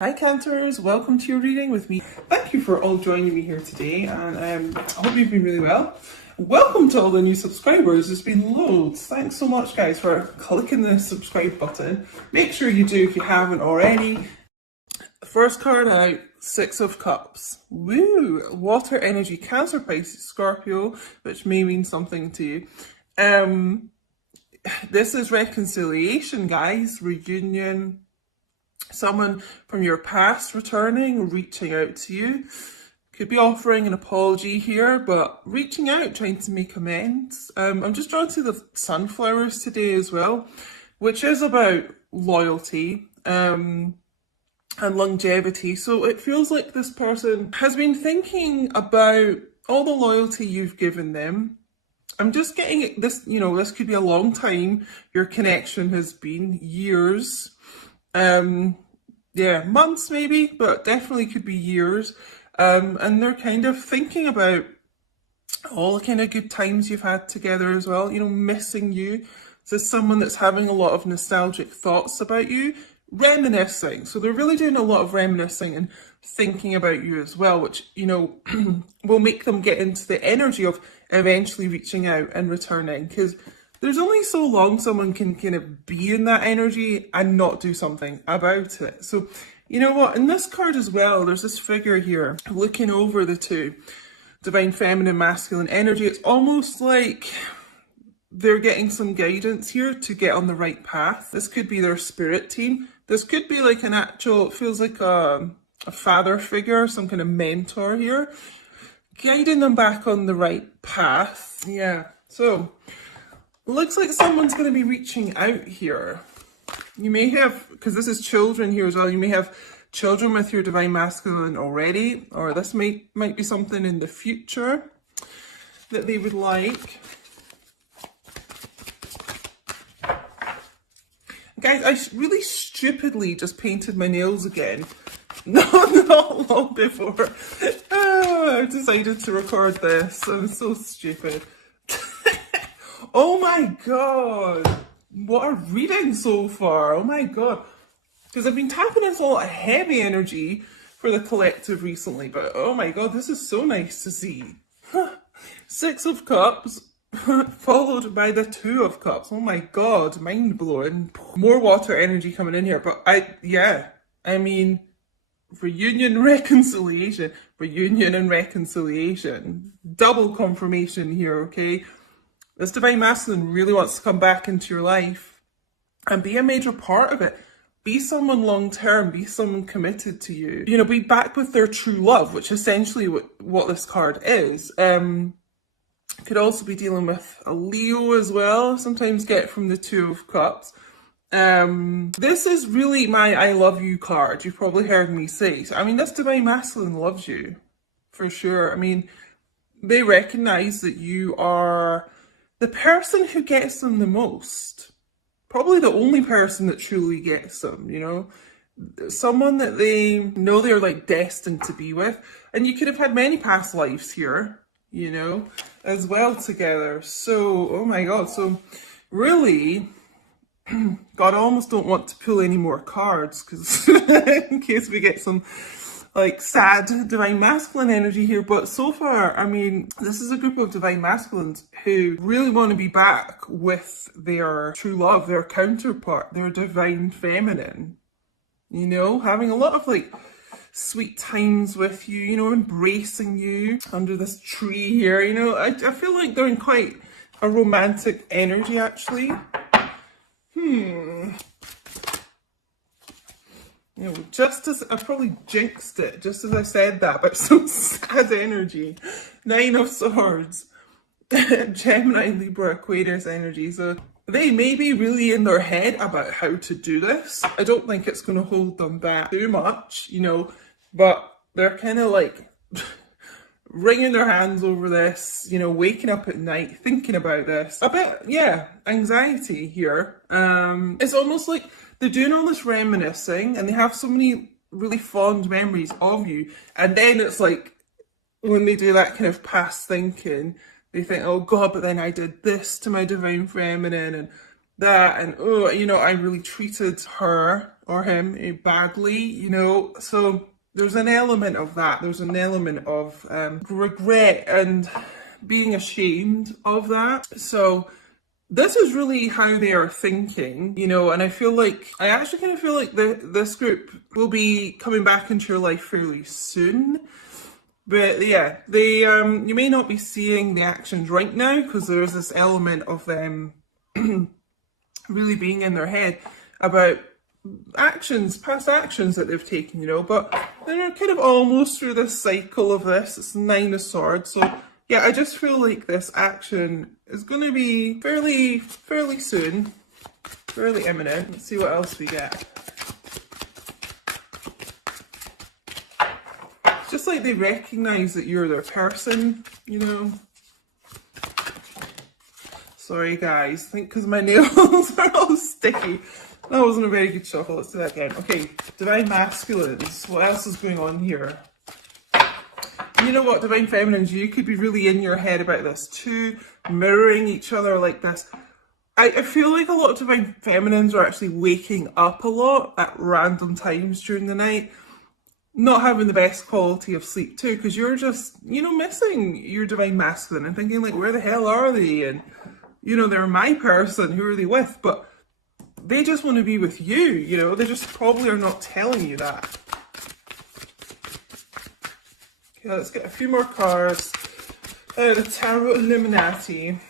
Hi Cancers, welcome to your reading with me. Thank you for all joining me here today, and I hope you've been really well. Welcome to all the new subscribers. There's been loads. Thanks so much guys for clicking the subscribe button. Make sure you do if you haven't already. First card out, Six of Cups. Woo! Water energy, Cancer, Pisces, Scorpio, which may mean something to you. This is reconciliation, guys. Reunion. Someone from your past returning, reaching out to you. Could be offering an apology here, but reaching out, trying to make amends. I'm just drawn to the sunflowers today as well, which is about loyalty and longevity. So it feels like this person has been thinking about all the loyalty you've given them. I'm just getting this, this could be a long time. Your connection has been years. Yeah, months maybe, but definitely could be years. And they're kind of thinking about all the kind of good times you've had together as well, missing you. This is someone that's having a lot of nostalgic thoughts about you, reminiscing. So they're really doing a lot of reminiscing and thinking about you as well, which, will make them get into the energy of eventually reaching out and returning, because there's only so long someone can kind of be in that energy and not do something about it. So, you know what? In this card as well, there's this figure here looking over the two. Divine feminine, masculine energy. It's almost like they're getting some guidance here to get on the right path. This could be their spirit team. This could be like an actual, it feels like a father figure, some kind of mentor here, guiding them back on the right path. Yeah. So looks like someone's going to be reaching out here. You may have, because this is children here as well, you may have children with your divine masculine already, or this might be something in the future that they would like. Guys, I really stupidly just painted my nails again. Not long before I decided to record this. I'm so stupid. Oh my god, what a reading so far. Oh my god, because I've been tapping into a lot of heavy energy for the collective recently, but oh my god, this is so nice to see. Six of Cups followed by the Two of Cups. Oh my god, mind blowing. More water energy coming in here, but I mean, reunion, reconciliation, reunion and reconciliation. Double confirmation here, okay? This divine masculine really wants to come back into your life and be a major part of it. Be someone long-term, be someone committed to you. Be back with their true love, which is essentially what this card is. Could also be dealing with a Leo as well, sometimes get from the Two of Cups. This is really my I love you card. You've probably heard me say. So, this divine masculine loves you, for sure. They recognize that you are the person who gets them the most. Probably the only person that truly gets them, Someone that they know they're like destined to be with. And you could have had many past lives here, as well together. So, oh my god. So really, God, I almost don't want to pull any more cards because in case we get some like sad divine masculine energy here, but so far, this is a group of divine masculines who really want to be back with their true love, their counterpart, their divine feminine, having a lot of like sweet times with you, embracing you under this tree here. I feel like they're in quite a romantic energy actually. Just as I probably jinxed it, just as I said that, but some sad energy. Nine of Swords, Gemini, Libra, Aquarius energy. So they may be really in their head about how to do this. I don't think it's going to hold them back too much, but they're kind of like wringing their hands over this, waking up at night, thinking about this. A bit, anxiety here. It's almost like they're doing all this reminiscing and they have so many really fond memories of you. And then it's like, when they do that kind of past thinking, they think, oh God, but then I did this to my divine feminine and that, and oh, you know, I really treated her or him badly, you know. So there's an element of that. There's an element of regret and being ashamed of that. So this is really how they are thinking, you know, and I actually kind of feel like this group will be coming back into your life fairly soon. But yeah, they you may not be seeing the actions right now because there's this element of them really being in their head about past actions that they've taken, you know, but they're kind of almost through this cycle of this. It's Nine of Swords. So yeah, I just feel like this action is going to be fairly soon, fairly imminent. Let's see what else we get. Just like they recognize that you're their person, you know. Sorry guys, I think because my nails are all sticky. That wasn't a very good shuffle. Let's do that again. Okay, Divine Masculines. What else is going on here? You know what, Divine Feminines, you could be really in your head about this too, mirroring each other like this. I feel like a lot of Divine Feminines are actually waking up a lot at random times during the night, not having the best quality of sleep too, because you're just, you know, missing your Divine Masculine and thinking like, where the hell are they? And, you know, they're my person, who are they with? But they just want to be with you, you know, they just probably are not telling you that. Okay, let's get a few more cards. The Tarot Illuminati.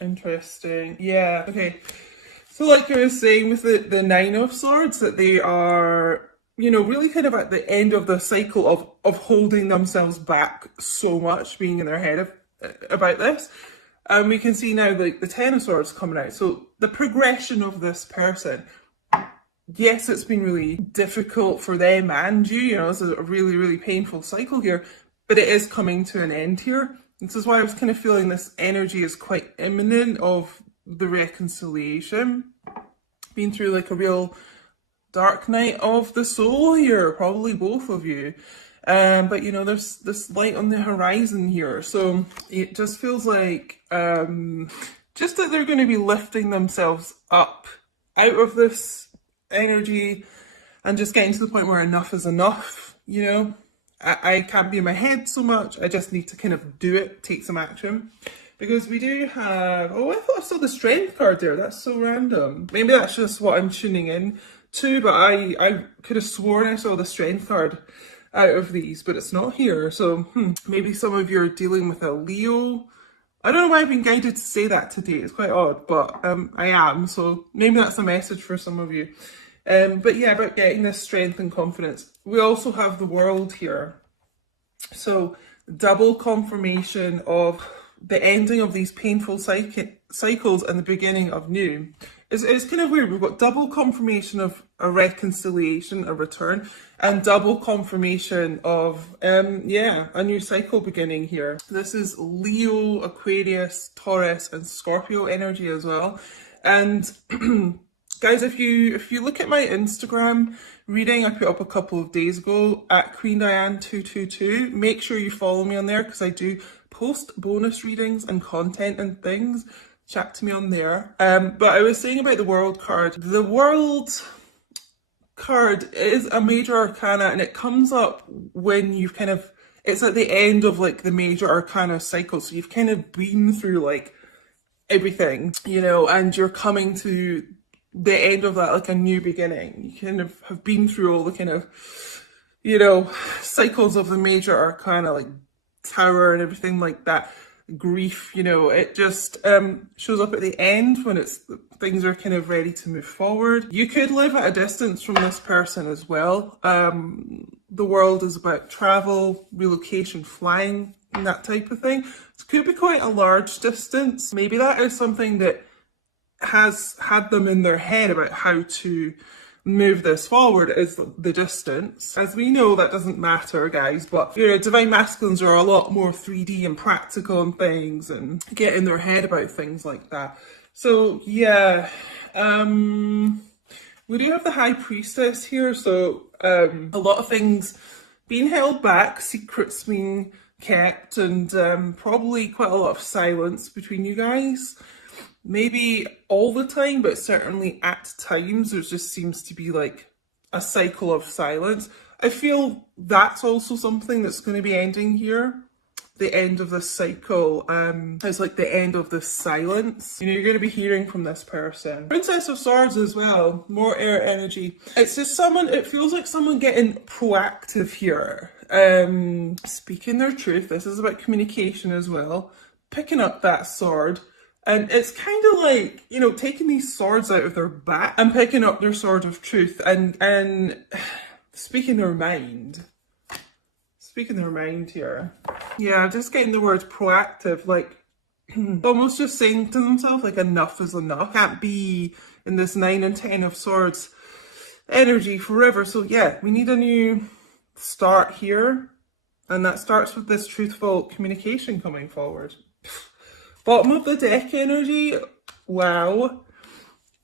Interesting. Yeah, okay. So like I was saying with the Nine of Swords, that they are, you know, really kind of at the end of the cycle of holding themselves back so much, being in their head about this. And we can see now like the Ten of Swords coming out. So the progression of this person, yes, it's been really difficult for them and you know, it's a really painful cycle here, but it is coming to an end here. This is why I was kind of feeling this energy is quite imminent of the reconciliation. Been through like a real dark night of the soul here, probably both of you. But you know, there's this light on the horizon here. So it just feels like just that they're going to be lifting themselves up out of this energy and just getting to the point where enough is enough, you know. I can't be in my head so much. I just need to kind of do it, take some action. Because we do have, oh, I thought I saw the Strength card there. That's so random. Maybe that's just what I'm tuning in to, but I could have sworn I saw the Strength card out of these, but it's not here. So maybe some of you are dealing with a Leo. I don't know why I've been guided to say that today. It's quite odd, but I am. So maybe that's a message for some of you. But yeah, about getting this strength and confidence. We also have the World here. So double confirmation of the ending of these painful cycles and the beginning of new. It's kind of weird. We've got double confirmation of a reconciliation, a return, and double confirmation of, yeah, a new cycle beginning here. This is Leo, Aquarius, Taurus, and Scorpio energy as well. And guys, if you look at my Instagram reading I put up a couple of days ago at Queen Diane 222, make sure you follow me on there because I do post bonus readings and content and things. Chat to me on there. But I was saying about the World card. The World card is a major arcana and it comes up when you've kind of, it's at the end of like the major arcana cycle. So you've kind of been through like everything, you know, and you're coming to the end of that, like a new beginning. You kind of have been through all the kind of, you know, cycles of the major arcana, like Tower and everything like that. Grief, you know, it just shows up at the end when it's things are kind of ready to move forward. You could live at a distance from this person as well. The World is about travel, relocation, flying, and that type of thing. It could be quite a large distance. Maybe that is something that has had them in their head about how to move this forward, is the distance. As we know, that doesn't matter, guys, but you know, Divine Masculines are a lot more 3D and practical and things and get in their head about things like that. So yeah, we do have the High Priestess here, so a lot of things being held back, secrets being kept, and probably quite a lot of silence between you guys. Maybe all the time, but certainly at times there just seems to be like a cycle of silence. I feel that's also something that's going to be ending here. The end of this cycle is like the end of this silence. You know, you're going to be hearing from this person. Princess of Swords as well, more air energy. It's just someone, it feels like someone getting proactive here. Speaking their truth. This is about communication as well. Picking up that sword. And it's kind of like, you know, taking these swords out of their back and picking up their sword of truth and speaking their mind. Speaking their mind here. Yeah, just getting the word proactive, like almost just saying to themselves, like, enough is enough. Can't be in this 9 and 10 of Swords energy forever. So yeah, we need a new start here. And that starts with this truthful communication coming forward. Bottom of the deck energy, wow.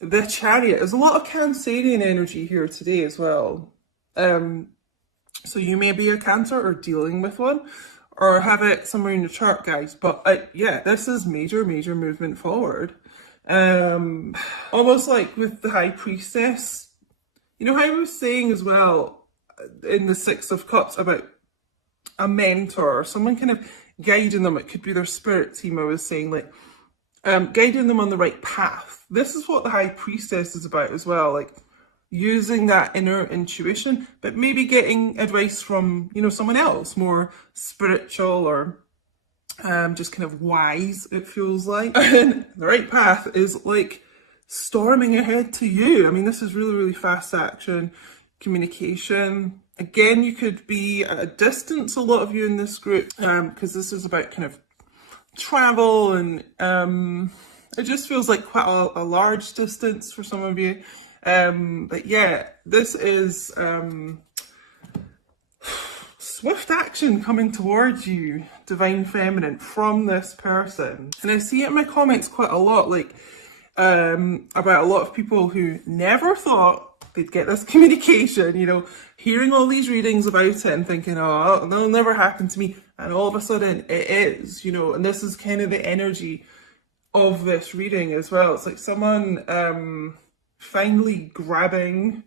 The Chariot. There's a lot of Cancerian energy here today as well. So you may be a Cancer or dealing with one, or have it somewhere in your chart, guys. But yeah, this is major movement forward. Almost like with the High Priestess. You know how I was saying as well in the Six of Cups about a mentor or someone kind of guiding them. It could be their spirit team. I was saying, like, guiding them on the right path. This is what the High Priestess is about as well. Like, using that inner intuition, but maybe getting advice from, you know, someone else, more spiritual or just kind of wise, it feels like. And the right path is like storming ahead to you. I mean, this is really fast action, communication. Again, you could be at a distance, a lot of you in this group, because this is about kind of travel, and it just feels like quite a large distance for some of you. But yeah, this is swift action coming towards you, Divine Feminine, from this person. And I see it in my comments quite a lot, like about a lot of people who never thought they'd get this communication, you know, hearing all these readings about it and thinking, oh, that'll never happen to me. And all of a sudden it is, you know, and this is kind of the energy of this reading as well. It's like someone finally grabbing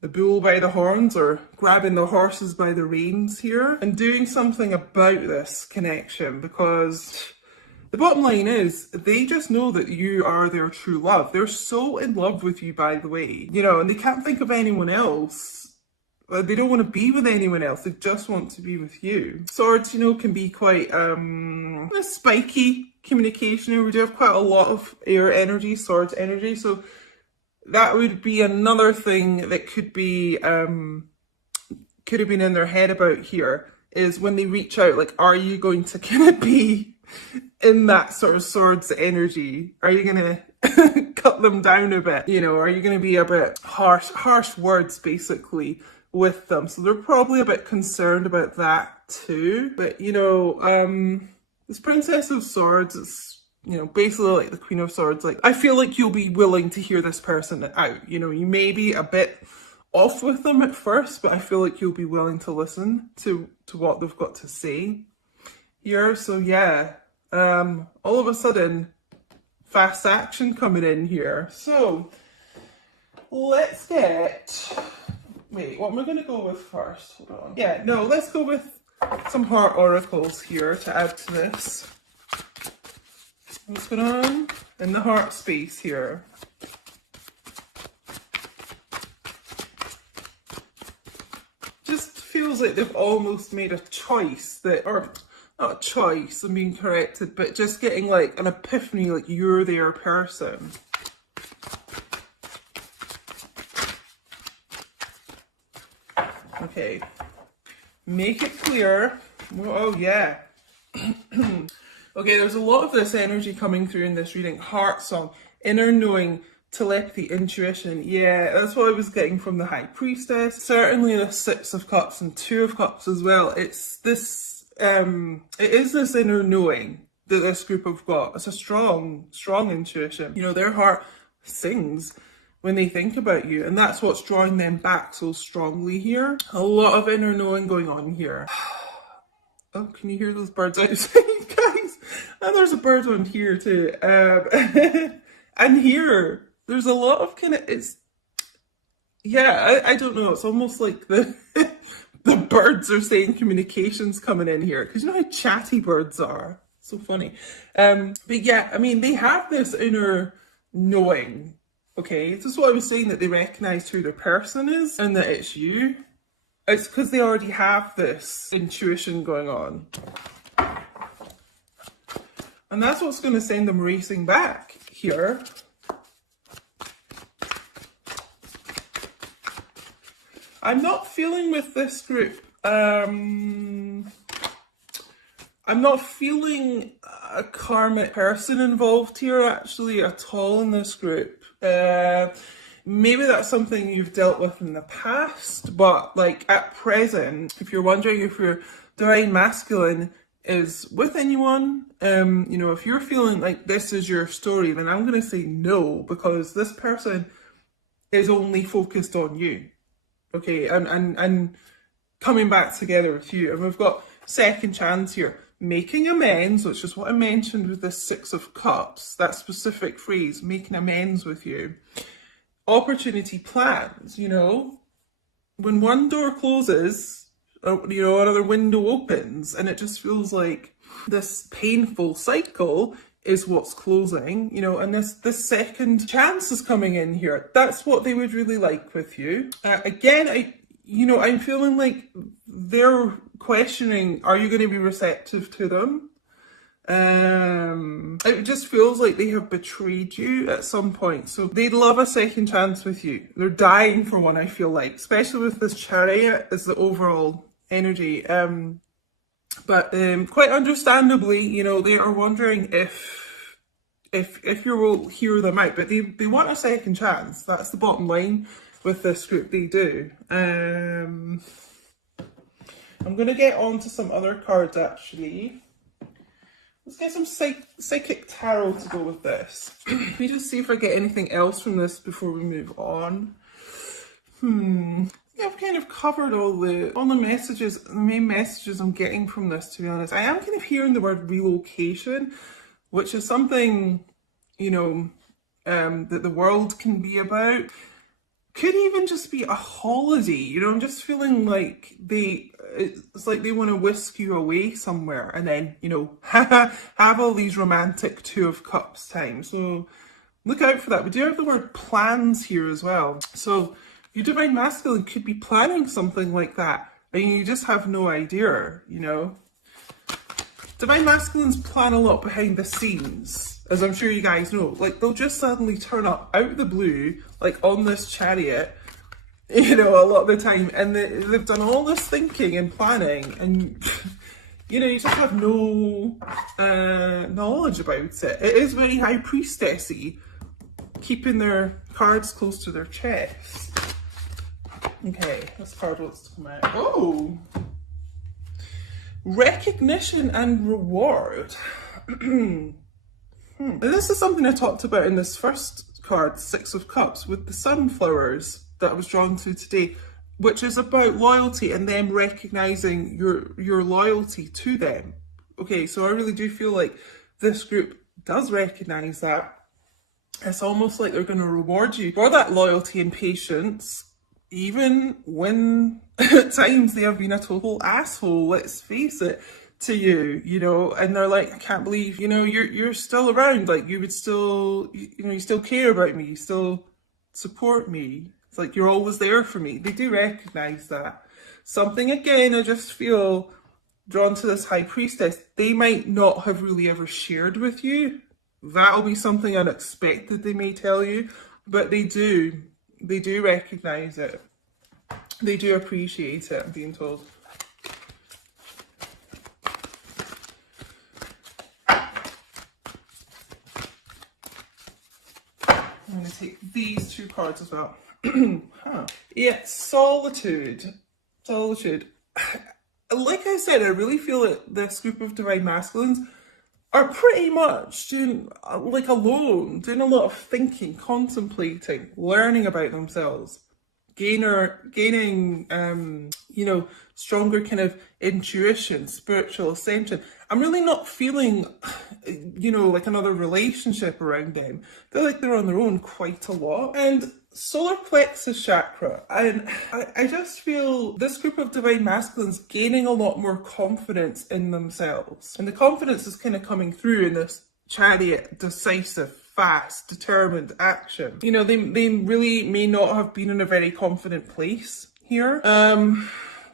the bull by the horns, or grabbing the horses by the reins here, and doing something about this connection, because the bottom line is they just know that you are their true love. They're so in love with you, by the way, you know, and they can't think of anyone else. They don't want to be with anyone else. They just want to be with you. Swords, you know, can be quite a spiky communication. We do have quite a lot of air energy, swords energy, so that would be another thing that could be could have been in their head about here, is when they reach out, like, are you going to kind of be in that sort of swords energy? Are you going to cut them down a bit? You know, are you going to be a bit harsh words basically with them? So they're probably a bit concerned about that too. But you know, this Princess of Swords is, you know, basically like the Queen of Swords. Like, I feel like you'll be willing to hear this person out. You know, you may be a bit off with them at first, but I feel like you'll be willing to listen to what they've got to say here. So yeah, all of a sudden, fast action coming in here. So let's get, wait, what am I going to go with first? Hold on. Yeah, no, let's go with some heart oracles here to add to this. What's going on in the heart space here? Just feels like they've almost made a choice that, or not a choice, I'm being corrected, but just getting like an epiphany, like you're their person. Okay, make it clear. Oh yeah. Okay, there's a lot of this energy coming through in this reading. Heart song, inner knowing, telepathy, intuition. Yeah, that's what I was getting from the High Priestess. Certainly the Six of Cups and Two of Cups as well. It's this, it is this inner knowing that this group have got. It's a strong intuition. You know, their heart sings when they think about you. And that's what's drawing them back so strongly here. A lot of inner knowing going on here. Oh, can you hear those birds outside, guys? And there's a bird on here too. And here, there's a lot of kind of, I don't know. It's almost like the birds are saying communication's coming in here. Because you know how chatty birds are? So funny. But yeah, I mean, they have this inner knowing. Okay, this is what I was saying, that they recognize who their person is and that it's you. It's because they already have this intuition going on. And that's what's going to send them racing back here. I'm not feeling with this group. I'm not feeling a karmic person involved here actually at all in this group. Maybe that's something you've dealt with in the past, but like at present, if you're wondering if your divine masculine is with anyone, you know, if you're feeling like this is your story, then I'm going to say no, because this person is only focused on you. Okay, and coming back together with you. And we've got second chance here. Making amends, which is what I mentioned with this Six of Cups, that specific phrase, making amends with you. Opportunity plans, you know. When one door closes, you know, another window opens, and it just feels like this painful cycle is what's closing, you know, and this second chance is coming in here. That's what they would really like with you. Again, I'm feeling like they're questioning, are you going to be receptive to them? It just feels like they have betrayed you at some point. So they'd love a second chance with you. They're dying for one, I feel like, especially with this Chariot as the overall energy. But quite understandably, you know, they are wondering if you will hear them out. But they want a second chance. That's the bottom line with this group. They do. I'm going to get on to some other cards, actually. Let's get some psychic tarot to go with this. Let me just see if I get anything else from this before we move on. I've kind of covered all the messages, the main messages I'm getting from this, to be honest. I am kind of hearing the word relocation, which is something, you know, that the world can be about. Could even just be a holiday, you know. I'm just feeling like it's like they want to whisk you away somewhere and then, you know, have all these romantic Two of Cups time. So look out for that. We do have the word plans here as well. So your divine masculine could be planning something like that, and you just have no idea, you know. Divine masculines plan a lot behind the scenes, as I'm sure you guys know. Like, they'll just suddenly turn up out of the blue, like on this Chariot, you know, a lot of the time, and they've done all this thinking and planning, and you know, you just have no knowledge about it. It is very High Priestessy, keeping their cards close to their chest. Okay, this card wants to come out. Oh! Recognition and reward. This is something I talked about in this first card, Six of Cups, with the sunflowers that I was drawn to today, which is about loyalty and them recognizing your loyalty to them. Okay, so I really do feel like this group does recognize that. It's almost like they're going to reward you for that loyalty and patience, even when at times they have been a total asshole, let's face it, to you, you know, and they're like, I can't believe, you know, you're still around, like, you would still, you know, you still care about me, you still support me. It's like you're always there for me. They do recognize that. Something, again, I just feel drawn to this High Priestess. They might not have really ever shared with you. That'll be something unexpected they may tell you, but they do recognize it. They do appreciate it, I'm being told. I'm going to take these two cards as well. Yeah, solitude. Solitude. Like I said, I really feel that this group of divine masculines are pretty much doing, like, alone, doing a lot of thinking, contemplating, learning about themselves, gaining, stronger kind of intuition, spiritual ascension. I'm really not feeling, like another relationship around them. I feel like they're on their own quite a lot. And solar plexus chakra, and I just feel this group of divine masculines gaining a lot more confidence in themselves. And the confidence is kind of coming through in this chariot, decisive, fast, determined action. They really may not have been in a very confident place here.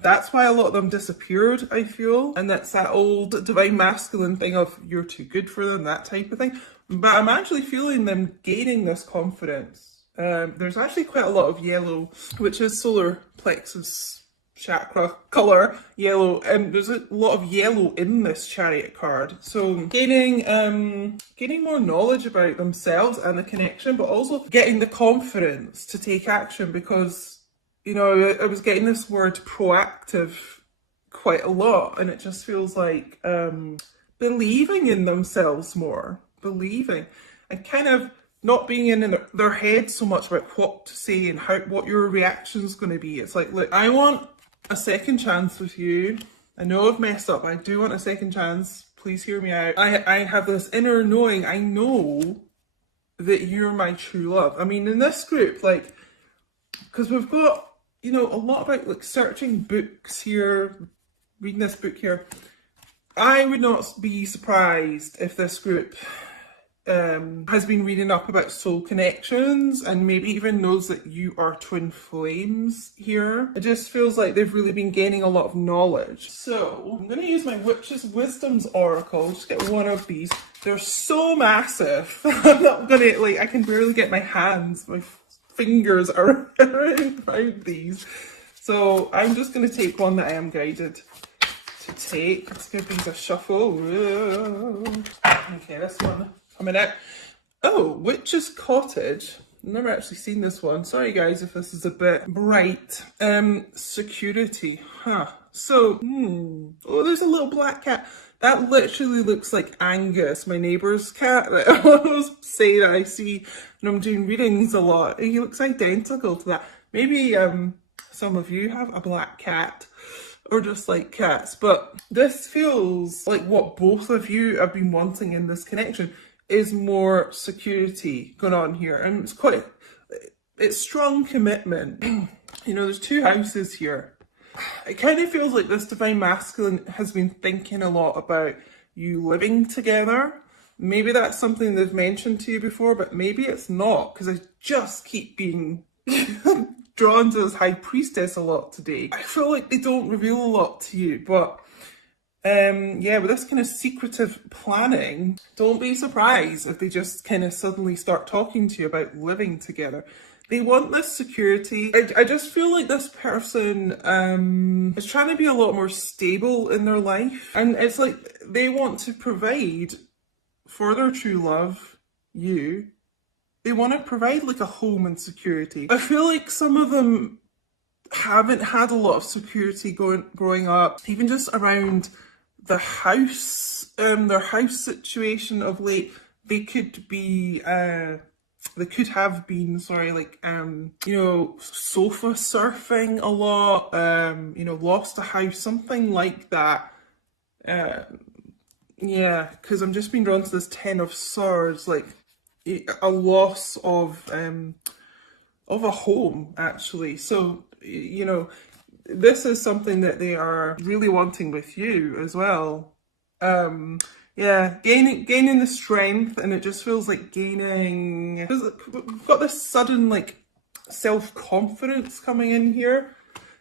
That's why a lot of them disappeared, I feel. And that's that old divine masculine thing of you're too good for them, that type of thing. But I'm actually feeling them gaining this confidence. There's actually quite a lot of yellow, which is solar plexus chakra colour, yellow, and there's a lot of yellow in this chariot card. So gaining more knowledge about themselves and the connection, but also getting the confidence to take action, because I was getting this word proactive quite a lot, and it just feels like believing in themselves more, believing, and kind of not being in their head so much about what to say and what your reaction is going to be. It's like, look, I want a second chance with you. I know I've messed up. I do want a second chance. Please hear me out. I have this inner knowing. I know that you're my true love. I mean, in this group, like, because we've got, a lot about like searching books here, reading this book here. I would not be surprised if this group has been reading up about soul connections and maybe even knows that you are twin flames here. It just feels like they've really been gaining a lot of knowledge. So I'm going to use my Witch's Wisdom's Oracle. Just get one of these. They're so massive. I'm not going to, I can barely get my fingers around these. So I'm just going to take one that I am guided to take. Let's give these a shuffle. Okay, this one coming out. Oh, Witch's Cottage. I've never actually seen this one. Sorry guys if this is a bit bright. Security. So, oh, there's a little black cat. That literally looks like Angus, my neighbour's cat that I always say that I see when I'm doing readings a lot. He looks identical to that. Maybe some of you have a black cat or just like cats, but this feels like what both of you have been wanting in this connection is more security going on here. And it's strong commitment. There's two houses here. It kind of feels like this divine masculine has been thinking a lot about you living together. Maybe that's something they've mentioned to you before, but maybe it's not, because I just keep being drawn to this high priestess a lot today. I feel like they don't reveal a lot to you, but with this kind of secretive planning, don't be surprised if they just kind of suddenly start talking to you about living together. They want this security. I just feel like this person is trying to be a lot more stable in their life. And it's like they want to provide for their true love, you. They want to provide like a home and security. I feel like some of them haven't had a lot of security growing up, even just around the house, their house situation of late. They could have been, sofa surfing a lot, lost a house, something like that. Because I'm just being drawn to this Ten of Swords, like a loss of a home, actually. So, this is something that they are really wanting with you as well. Gaining the strength, and it just feels like gaining. We've got this sudden self-confidence coming in here.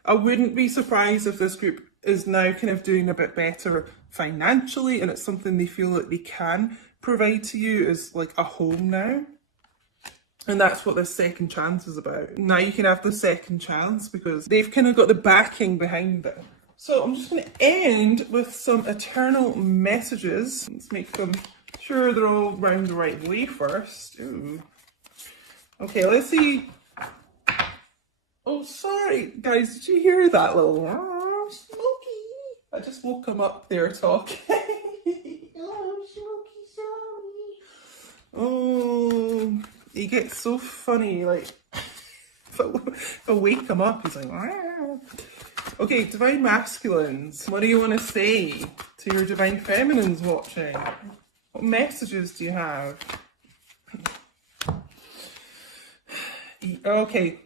I wouldn't be surprised if this group is now kind of doing a bit better financially, and it's something they feel like they can provide to you as like a home now. And that's what this second chance is about. Now you can have the second chance because they've kind of got the backing behind it. So I'm just going to end with some eternal messages. Let's make them sure they're all round the right way first. Ooh. Okay, let's see. Oh, sorry, guys. Did you hear that little Smokey? I just woke him up there talking. Oh, Smokey. Oh, he gets so funny, like, if I wake him up, he's like, "Rah." Okay, divine masculines, what do you want to say to your divine feminines watching? What messages do you have? Okay,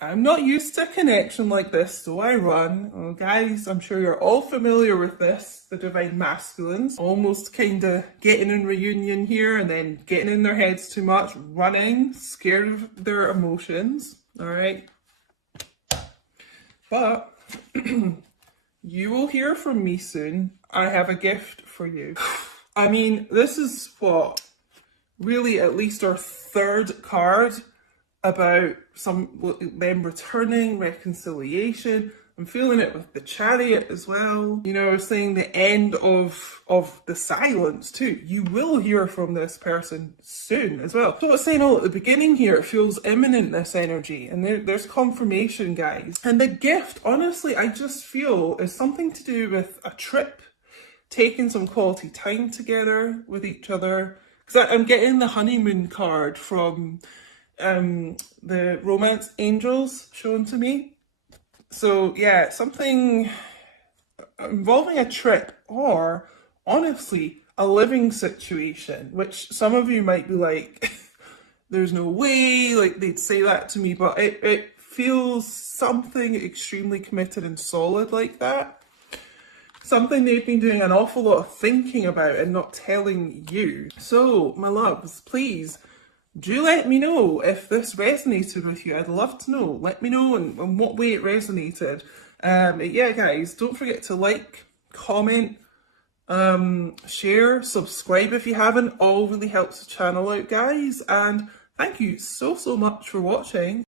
I'm not used to a connection like this, so I run. Oh, guys, I'm sure you're all familiar with this, the divine masculines. Almost kind of getting in reunion here and then getting in their heads too much, running, scared of their emotions, all right? But you will hear from me soon. I have a gift for you. I mean, this is what, really at least our third card about them returning, reconciliation. I'm feeling it with the Chariot as well. You know, saying the end of the silence too. You will hear from this person soon as well. So it's saying all at the beginning here, it feels imminent, this energy, and there's confirmation, guys. And the gift, honestly, I just feel is something to do with a trip, taking some quality time together with each other. Because I'm getting the honeymoon card from the romance angels shown to me. So yeah, something involving a trip or honestly a living situation, which some of you might be like, there's no way, like they'd say that to me, but it feels something extremely committed and solid like that. Something they've been doing an awful lot of thinking about and not telling you. So, my loves, please do let me know if this resonated with you. I'd love to know. Let me know in what way it resonated. Yeah, guys, don't forget to like, comment, share, subscribe if you haven't. All really helps the channel out, guys. And thank you so much for watching.